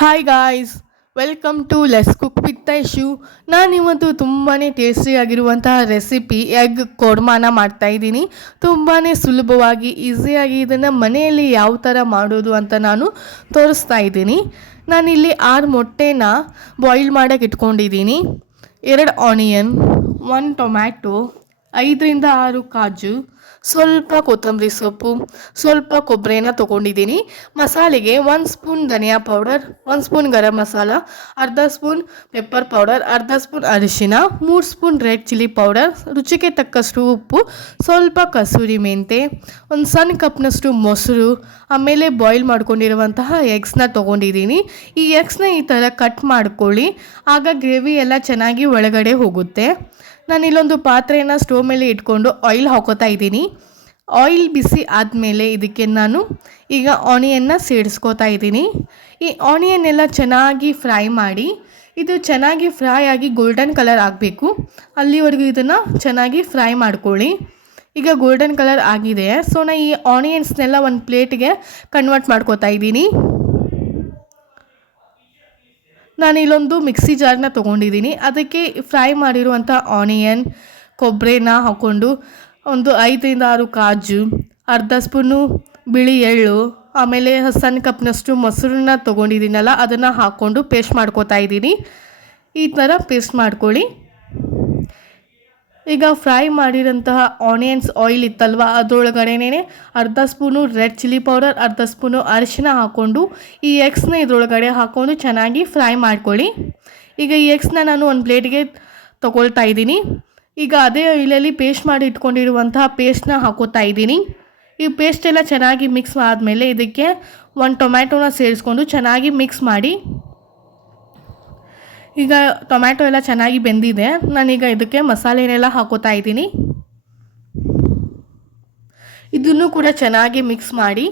Hi guys, welcome to let's cook with Aishu. ನಾನಿವತ್ತು ತುಂಬಾ ಟೇಸ್ಟಿಯಾಗಿರುವಂತಹ recipe egg ಕೋರ್ಮಾನ ಮಾಡ್ತಾಯಿದ್ದೀನಿ. ತುಂಬಾ ಸುಲಭವಾಗಿ ಈಸಿಯಾಗಿ ಇದನ್ನು ಮನೆಯಲ್ಲಿ ಯಾವ ಥರ ಮಾಡೋದು ಅಂತ ನಾನು ತೋರಿಸ್ತಾ ಇದ್ದೀನಿ. ನಾನಿಲ್ಲಿ 6 ಮೊಟ್ಟೆನ ಬಾಯ್ಲ್ ಮಾಡೋಕ್ಕೆ ಇಟ್ಕೊಂಡಿದ್ದೀನಿ. 2 ಆನಿಯನ್, 1 ಟೊಮ್ಯಾಟೊ, 5ರಿಂದ 6 ಕಾಜು, ಸ್ವಲ್ಪ ಕೊತ್ತಂಬರಿ ಸೊಪ್ಪು, ಸ್ವಲ್ಪ ಕೊಬ್ಬರಿನ ತೊಗೊಂಡಿದ್ದೀನಿ. ಮಸಾಲೆಗೆ 1 ಸ್ಪೂನ್ ಧನಿಯಾ ಪೌಡರ್, 1 ಸ್ಪೂನ್ ಗರಂ ಮಸಾಲ, ಅರ್ಧ ಸ್ಪೂನ್ ಪೆಪ್ಪರ್ ಪೌಡರ್, ಅರ್ಧ ಸ್ಪೂನ್ ಅರಿಶಿನ, 3 ಸ್ಪೂನ್ ರೆಡ್ ಚಿಲ್ಲಿ ಪೌಡರ್, ರುಚಿಗೆ ತಕ್ಕಷ್ಟು ಉಪ್ಪು, ಸ್ವಲ್ಪ ಕಸೂರಿ ಮೆಂತೆ, ಒಂದು ಸಣ್ಣ ಕಪ್ನಷ್ಟು ಮೊಸರು, ಆಮೇಲೆ ಬಾಯ್ಲ್ ಮಾಡ್ಕೊಂಡಿರುವಂತಹ ಎಗ್ಸ್ನ ತೊಗೊಂಡಿದ್ದೀನಿ. ಈ ಎಗ್ಸ್ನ ಈ ಥರ ಕಟ್ ಮಾಡ್ಕೊಳ್ಳಿ, ಆಗ ಗ್ರೇವಿ ಎಲ್ಲ ಚೆನ್ನಾಗಿ ಒಳಗಡೆ ಹೋಗುತ್ತೆ. ನಾನಿಲ್ಲೊಂದು ಪಾತ್ರೆಯನ್ನು ಸ್ಟೋವ್ ಮೇಲೆ ಇಟ್ಕೊಂಡು ಆಯಿಲ್ ಹಾಕೋತಾ ಇದ್ದೀನಿ. ಆಯಿಲ್ ಬಿಸಿ ಆದಮೇಲೆ ಇದಕ್ಕೆ ನಾನು ಈಗ ಆನಿಯನ್ನ ಸೇರಿಸ್ಕೋತಾ ಇದ್ದೀನಿ. ಈ ಆನಿಯನ್ ಎಲ್ಲ ಚೆನ್ನಾಗಿ ಫ್ರೈ ಮಾಡಿ, ಇದು ಚೆನ್ನಾಗಿ ಫ್ರೈ ಆಗಿ ಗೋಲ್ಡನ್ ಕಲರ್ ಆಗಬೇಕು. ಅಲ್ಲಿವರೆಗೂ ಇದನ್ನು ಚೆನ್ನಾಗಿ ಫ್ರೈ ಮಾಡ್ಕೊಳ್ಳಿ. ಈಗ ಗೋಲ್ಡನ್ ಕಲರ್ ಆಗಿದೆ, ಸೊ ನಾನು ಈ ಆನಿಯನ್ಸ್ನೆಲ್ಲ ಒಂದು ಪ್ಲೇಟ್ಗೆ ಕನ್ವರ್ಟ್ ಮಾಡ್ಕೋತಾ ಇದ್ದೀನಿ. ನಾನು ಇಲ್ಲೊಂದು ಮಿಕ್ಸಿ ಜಾರ್ನ ತೊಗೊಂಡಿದ್ದೀನಿ. ಅದಕ್ಕೆ ಫ್ರೈ ಮಾಡಿರುವಂಥ ಆನಿಯನ್, ಕೊಬ್ಬರಿನ ಹಾಕ್ಕೊಂಡು ಒಂದು 5ರಿಂದ 6 ಕಾಜು, ಅರ್ಧ ಸ್ಪೂನು ಬಿಳಿ ಎಳ್ಳು, ಆಮೇಲೆ ಸಣ್ಣ ಕಪ್ನಷ್ಟು ಮೊಸರನ್ನ ತೊಗೊಂಡಿದ್ದೀನಲ್ಲ ಅದನ್ನು ಹಾಕ್ಕೊಂಡು ಪೇಸ್ಟ್ ಮಾಡ್ಕೋತಾ ಇದ್ದೀನಿ. ಈ ಥರ ಪೇಸ್ಟ್ ಮಾಡ್ಕೊಳ್ಳಿ. ಈಗ ಫ್ರೈ ಮಾಡಿರೋಂತಹ ಆನಿಯನ್ಸ್ ಆಯಿಲ್ ಇತ್ತಲ್ವ, ಅದರೊಳಗಡೆನೇ ಅರ್ಧ ಸ್ಪೂನು ರೆಡ್ ಚಿಲ್ಲಿ ಪೌಡರ್, ಅರ್ಧ ಸ್ಪೂನು ಅರಿಶಿನ ಹಾಕ್ಕೊಂಡು ಈ ಎಗ್ಸ್ನ ಇದರೊಳಗಡೆ ಹಾಕ್ಕೊಂಡು ಚೆನ್ನಾಗಿ ಫ್ರೈ ಮಾಡ್ಕೊಳ್ಳಿ. ಈಗ ಈ ಎಗ್ಸ್ನ ನಾನು ಒಂದು ಪ್ಲೇಟ್ಗೆ ತೊಗೊಳ್ತಾ ಇದ್ದೀನಿ. ಈಗ ಅದೇ ಆಯಿಲಲ್ಲಿ ಪೇಸ್ಟ್ ಮಾಡಿ ಇಟ್ಕೊಂಡಿರುವಂತಹ ಪೇಸ್ಟ್ನ ಹಾಕೋತಾ ಇದ್ದೀನಿ. ಈ ಪೇಸ್ಟ್ ಎಲ್ಲ ಚೆನ್ನಾಗಿ ಮಿಕ್ಸ್ ಆದಮೇಲೆ ಇದಕ್ಕೆ 1 ಟೊಮ್ಯಾಟೊನ ಸೇರಿಸ್ಕೊಂಡು ಚೆನ್ನಾಗಿ ಮಿಕ್ಸ್ ಮಾಡಿ. ಈಗ ಟೊಮ್ಯಾಟೊ ಎಲ್ಲ ಚೆನ್ನಾಗಿ ಬೆಂದಿದೆ. ನಾನೀಗ ಇದಕ್ಕೆ ಮಸಾಲೆನೆಲ್ಲ ಹಾಕೋತಾ ಇದ್ದೀನಿ. ಇದನ್ನು ಕೂಡ ಚೆನ್ನಾಗಿ ಮಿಕ್ಸ್ ಮಾಡಿ.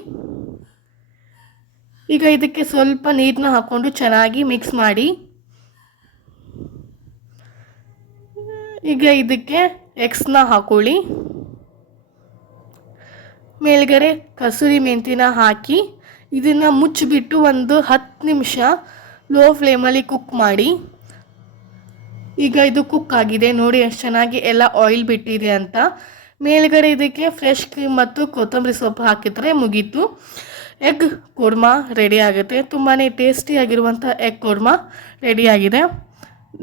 ಈಗ ಇದಕ್ಕೆ ಸ್ವಲ್ಪ ನೀರನ್ನ ಹಾಕ್ಕೊಂಡು ಚೆನ್ನಾಗಿ ಮಿಕ್ಸ್ ಮಾಡಿ. ಈಗ ಇದಕ್ಕೆ ಎಗ್ಸ್ನ ಹಾಕೊಳ್ಳಿ. ಮೇಲ್ಗಡೆ ಕಸೂರಿ ಮೆಂತಿನ ಹಾಕಿ ಇದನ್ನು ಮುಚ್ಚಿಬಿಟ್ಟು ಒಂದು 10 ನಿಮಿಷ ಲೋ ಫ್ಲೇಮಲ್ಲಿ ಕುಕ್ ಮಾಡಿ. ಈಗ ಇದು ಕುಕ್ ಆಗಿದೆ, ನೋಡಿ ಎಷ್ಟು ಚೆನ್ನಾಗಿ ಎಲ್ಲ ಆಯಿಲ್ ಬಿಟ್ಟಿದೆ ಅಂತ. ಮೇಲ್ಗಡೆ ಇದಕ್ಕೆ ಫ್ರೆಶ್ ಕ್ರೀಮ್ ಮತ್ತು ಕೊತ್ತಂಬರಿ ಸೊಪ್ಪು ಹಾಕಿದರೆ ಮುಗೀತು, ಎಗ್ ಕೋರ್ಮಾ ರೆಡಿ ಆಗುತ್ತೆ. ತುಂಬಾ ಟೇಸ್ಟಿಯಾಗಿರುವಂಥ ಎಗ್ ಕೋರ್ಮಾ ರೆಡಿಯಾಗಿದೆ.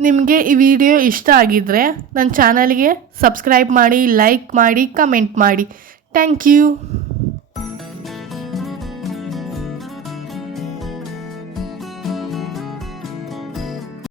ನಿಮಗೆ ಈ ವಿಡಿಯೋ ಇಷ್ಟ ಆಗಿದ್ದರೆ ನನ್ನ ಚಾನಲ್ಗೆ ಸಬ್ಸ್ಕ್ರೈಬ್ ಮಾಡಿ, ಲೈಕ್ ಮಾಡಿ, ಕಮೆಂಟ್ ಮಾಡಿ. Thank you.